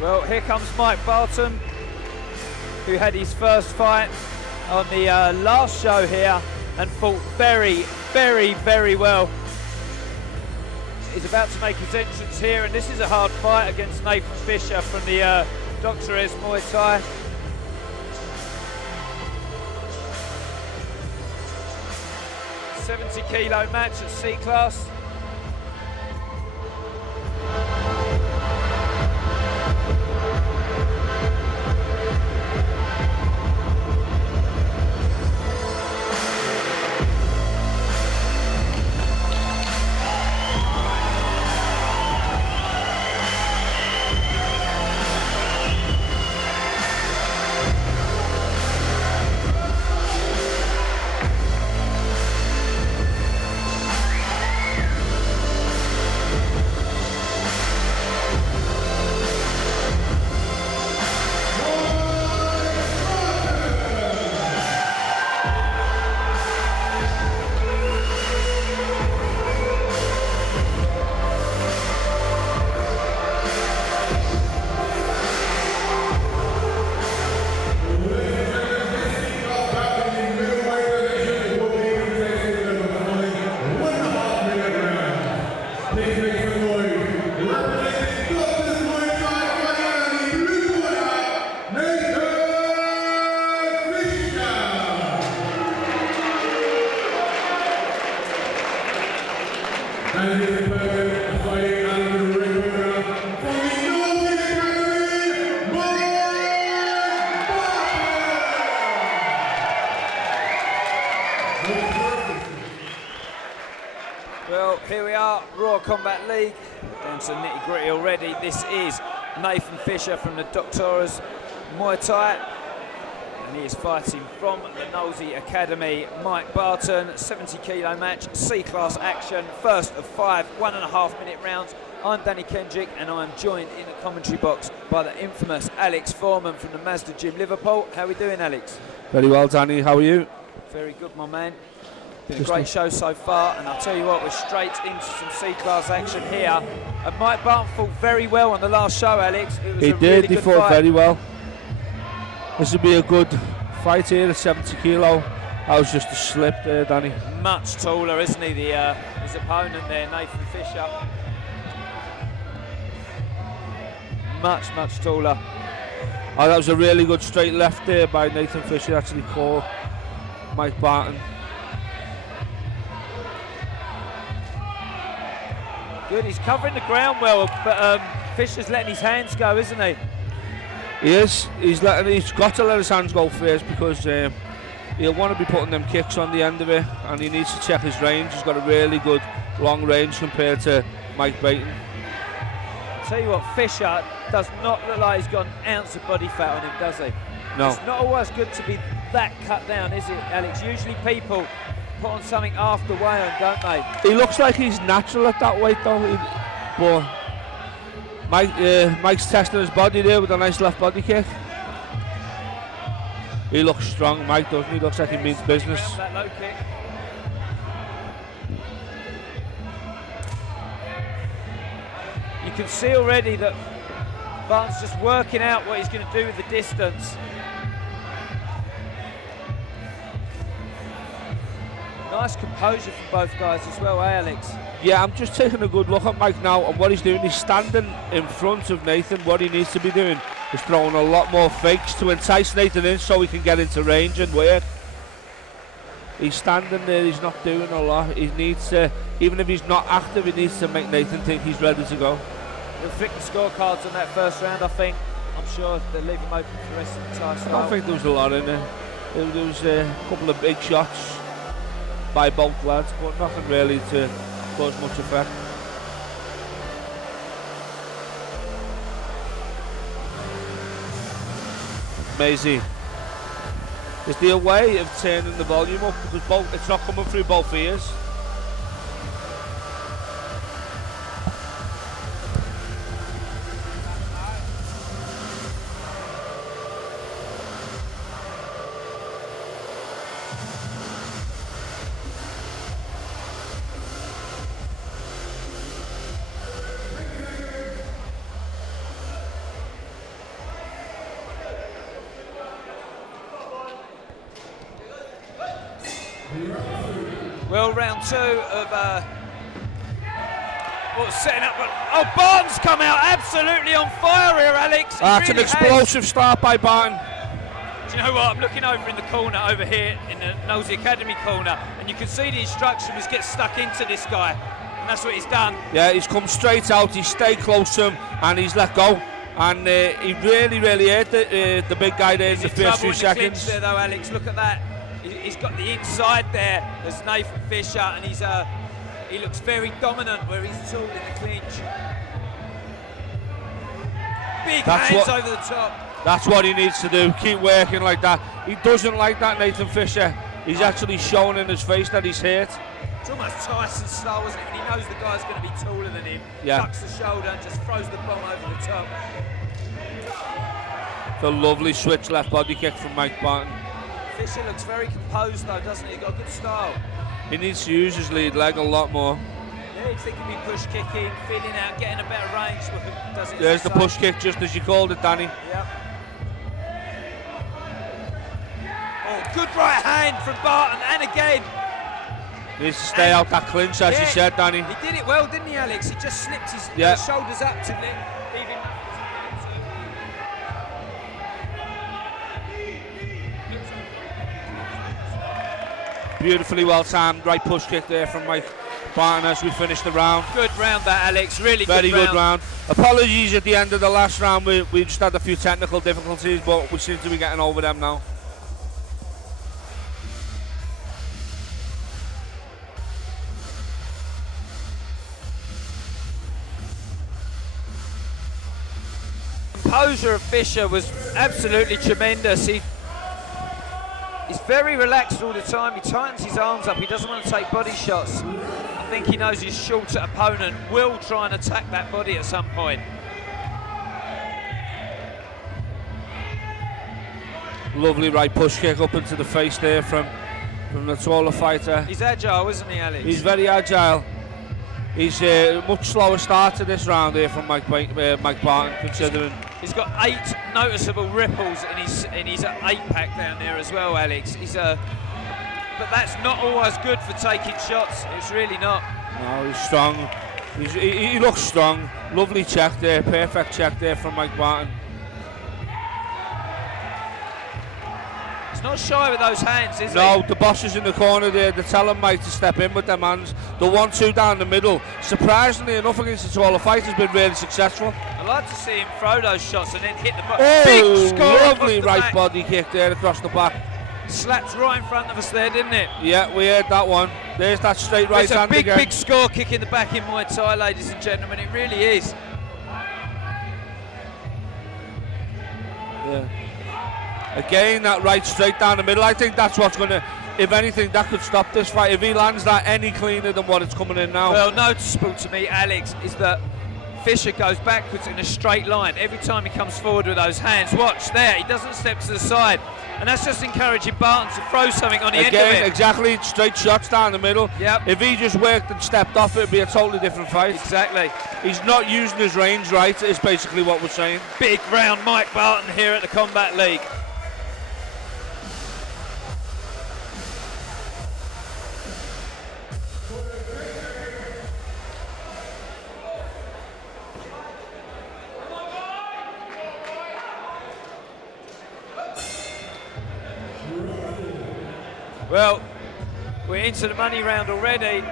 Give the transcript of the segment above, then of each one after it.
Well, here comes Mike Barton, who had his first fight on the last show here and fought very, very, very well. He's about to make his entrance here, and this is a hard fight against Nathan Fisher from the Doctores Muay Thai. $70-kilo match at C class. Well, here we are, Raw Combat League, down to nitty gritty already. This is Nathan Fisher from the Doctores Muay Thai, and he is fighting from the Nosey Academy. Mike Barton, 70-kilo match, C-class action, first of 5 1.5-minute rounds. I'm Danny Kendrick, and I'm joined in the commentary box by the infamous Alex Foreman from the Mazda Gym Liverpool. How are we doing, Alex? Very well, Danny. How are you? Very good, my man. Been a great show so far, and I'll tell you what, we're straight into some C-class action here. And Mike Barton fought very well on the last show, Alex. It was he a did, really he good fought fight. very well. This would be a good fight here at 70 kilo. That was just a slip there, Danny. Much taller, isn't he, his opponent there, Nathan Fisher. Much, much taller. Oh, that was a really good straight left there by Nathan Fisher, actually caught Mike Barton. Good, he's covering the ground well, but Fisher's letting his hands go, isn't he? He is. He's got to let his hands go first, because he'll want to be putting them kicks on the end of it, and he needs to check his range. He's got a really good long range compared to Mike Barton. I'll tell you what, Fisher does not look like he's got an ounce of body fat on him, does he? No. It's not always good to be that cut down, is it, Alex? Usually people put on something after weigh on, don't they? He looks like he's natural at that weight, though. But Mike's testing his body there with a nice left body kick. He looks strong, Mike, doesn't he? He looks like he means business. That low kick. You can see already that Barton's just working out what he's going to do with the distance. Nice composure from both guys as well, Alex? Yeah, I'm just taking a good look at Mike now, and what he's doing, he's standing in front of Nathan. What he needs to be doing is throwing a lot more fakes to entice Nathan in so he can get into range and work. He's standing there, he's not doing a lot. He needs to, even if he's not active, he needs to make Nathan think he's ready to go. He'll pick the scorecards on that first round, I think. I'm sure they'll leave him open for the rest of the time. I don't think there was a lot in there. There was a couple of big shots by both lads, but nothing really to cause much effect. Maisie. Is there a way of turning the volume up, because it's not coming through both ears? Well, round two of setting up. Oh, Barton's come out absolutely on fire here, Alex. That's an explosive start by Barton. Do you know what? I'm looking over in the corner over here in the Nosey Academy corner, and you can see the instruction was get stuck into this guy, and that's what he's done. Yeah, he's come straight out. He's stayed close to him, and he's let go. And he really hurt the big guy there in the first few seconds. There, though, Alex, look at that. He's got the inside there. There's Nathan Fisher, and he looks very dominant where he's tooled in the clinch. Big hands over the top. That's what he needs to do. Keep working like that. He doesn't like that, Nathan Fisher. He's actually showing in his face that he's hurt. It's almost Tyson style, wasn't it? When he knows the guy's going to be taller than him, ducks the shoulder and just throws the bomb over the top. The lovely switch left body kick from Mike Barton. Fisher looks very composed though, doesn't he? He's got a good style. He needs to use his lead leg a lot more. Yeah, he's thinking he'll be push kicking, feeling out, getting a better range. There's the push kick, just as you called it, Danny. Yep. Oh, good right hand from Barton, and again. Needs to stay out that clinch, as you said, Danny. He did it well, didn't he, Alex? He just slipped his shoulders up to leave him. Beautifully well timed, right push kick there from Mike Barton as we finish the round. Good round that, Alex, really Very good round. Apologies at the end of the last round, we just had a few technical difficulties, but we seem to be getting over them now. Composure of Fisher was absolutely tremendous. He's very relaxed all the time. He tightens his arms up. He doesn't want to take body shots. I think he knows his shorter opponent will try and attack that body at some point. Lovely right push kick up into the face there from the taller fighter. He's agile, isn't he, Alex? He's very agile. He's a much slower start to this round here from Mike Barton, considering. He's got 8 noticeable ripples in his 8-pack down there as well, Alex. But that's not always good for taking shots. It's really not. No, he's strong. He looks strong. Lovely check there, perfect check there from Mike Barton. He's not shy with those hands, is he? No, the boss is in the corner there. They're telling Mike to step in with them hands. The 1-2 down the middle. Surprisingly enough, against the taller fighter, has been really successful. I'd like to see him throw those shots and then hit the bottom. Oh, big score, lovely right body kick there across the back. Slapped right in front of us there, didn't it? Yeah, we heard that one. There's that straight right hand again. It's a big score kick in the back in Muay Thai, ladies and gentlemen. It really is. Yeah. Again, that right straight down the middle. I think that's what's going to, if anything, that could stop this fight. If he lands that any cleaner than what it's coming in now. Well, noticeable to me, Alex, is that Fisher goes backwards in a straight line every time he comes forward with those hands. Watch there, he doesn't step to the side. And that's just encouraging Barton to throw something on the end of it. Exactly, straight shots down the middle. Yep. If he just worked and stepped off, it'd be a totally different fight. Exactly. He's not using his range right, is basically what we're saying. Big round Mike Barton here at the Combat League. Well, We're into the money round already.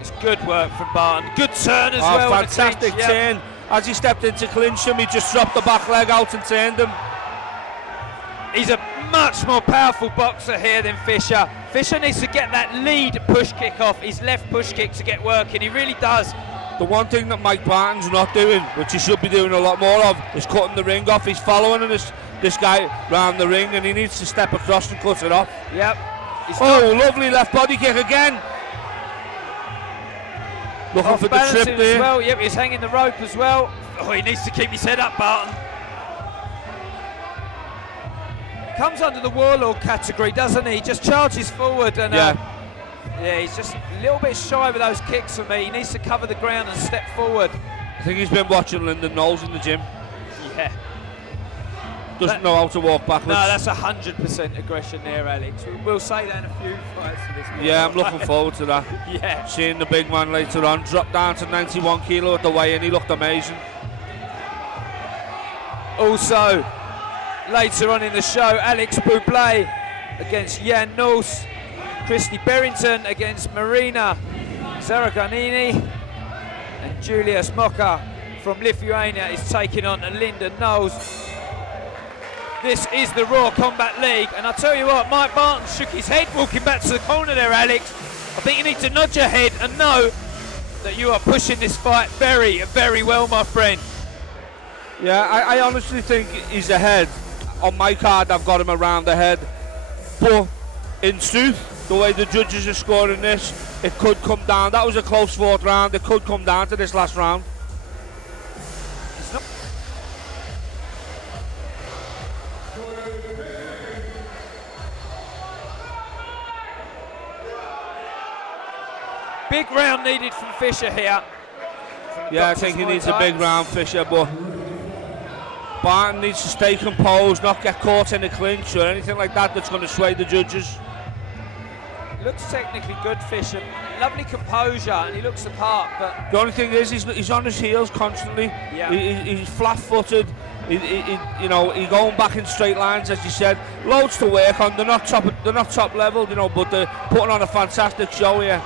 It's good work from Barton. Good turn as well. Fantastic turn. As he stepped in to clinch him, he just dropped the back leg out and turned him. He's a much more powerful boxer here than Fisher. Fisher needs to get that lead push kick off, his left push kick to get working. He really does. The one thing that Mike Barton's not doing, which he should be doing a lot more of, is cutting the ring off. He's following this guy round the ring, and he needs to step across and cut it off. Yep. Lovely left body kick again. Looking for the trip there. As well. Yep, he's hanging the rope as well. Oh, he needs to keep his head up, Barton. Comes under the warlord category, doesn't he? Just charges forward and yeah, he's just a little bit shy with those kicks for me. He needs to cover the ground and step forward. I think he's been watching Lyndon Knowles in the gym. Yeah. Doesn't know how to walk backwards. No, that's 100% aggression there, Alex. We'll say that in a few fights for this one. Yeah, I'm looking forward to that. Yeah. Seeing the big man later on drop down to 91 kilo at the weigh-in, he looked amazing. Also, later on in the show, Alex Bublé against Jan Noos, Christy Berrington against Marina Zaraganini, and Julius Moka from Lithuania is taking on Lyndon Knowles. This is the Raw Combat League, and I'll tell you what, Mike Barton shook his head walking back to the corner there, Alex. I think you need to nod your head and know that you are pushing this fight very, very well, my friend. Yeah, I honestly think he's ahead. On my card, I've got him around the head. But in truth, the way the judges are scoring this, it could come down. That was a close fourth round. It could come down to this last round. Big round needed from Fisher here. Yeah, I think he needs a big round, Fisher, but Barton needs to stay composed, not get caught in a clinch or anything like that that's going to sway the judges. Looks technically good, Fisher. Lovely composure, and he looks the part, but the only thing is he's on his heels constantly. Yeah. He's flat-footed. He's going back in straight lines, as you said. Loads to work on. They're not top level, but they're putting on a fantastic show here.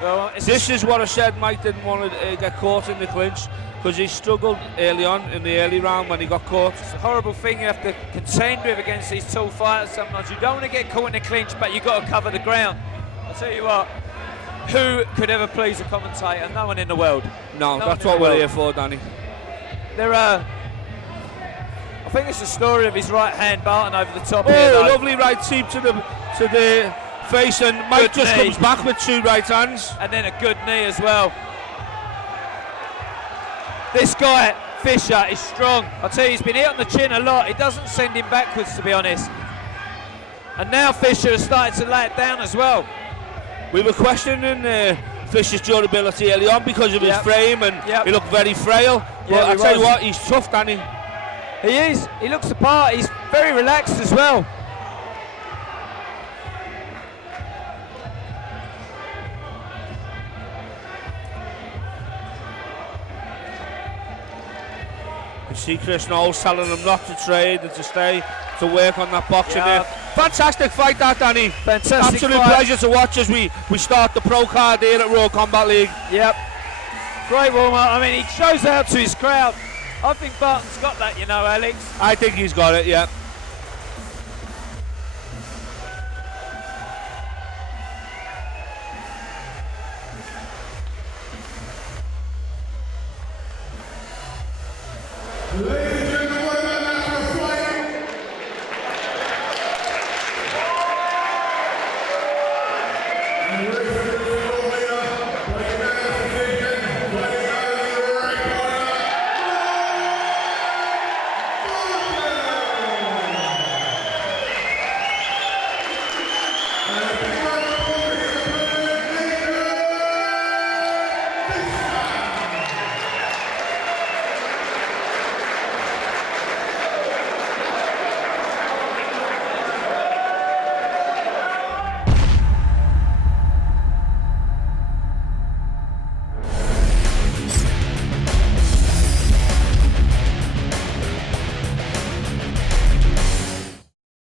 Well, this is what I said. Mike didn't want to get caught in the clinch because he struggled early on in the early round when he got caught. It's a horrible thing you have to contend with against these tall fighters. Sometimes you don't want to get caught in the clinch, but you've got to cover the ground. I'll tell you what, who could ever please a commentator? No one in the world. No, that's what we're here for, Danny. I think it's the story of his right hand, Barton, over the top here. Oh, lovely right teep to the face, and Mike just comes back with two right hands. And then a good knee as well. This guy, Fisher, is strong. I'll tell you, he's been hit on the chin a lot. It doesn't send him backwards, to be honest. And now Fisher has started to lay it down as well. We were questioning Fisher's durability early on because of his frame, and he looked very frail. But I tell you what, he's tough, Danny. He is. He looks the part. He's very relaxed as well. You see Chris Knowles telling him not to trade and to stay, to work on that boxing there. Fantastic fight that, Danny. Fantastic Absolute fight. pleasure to watch as we start the pro card here at Raw Combat League. Yep. Great warm-up. I mean, he shows out to his crowd. I think Barton's got that, Alex. I think he's got it, yeah.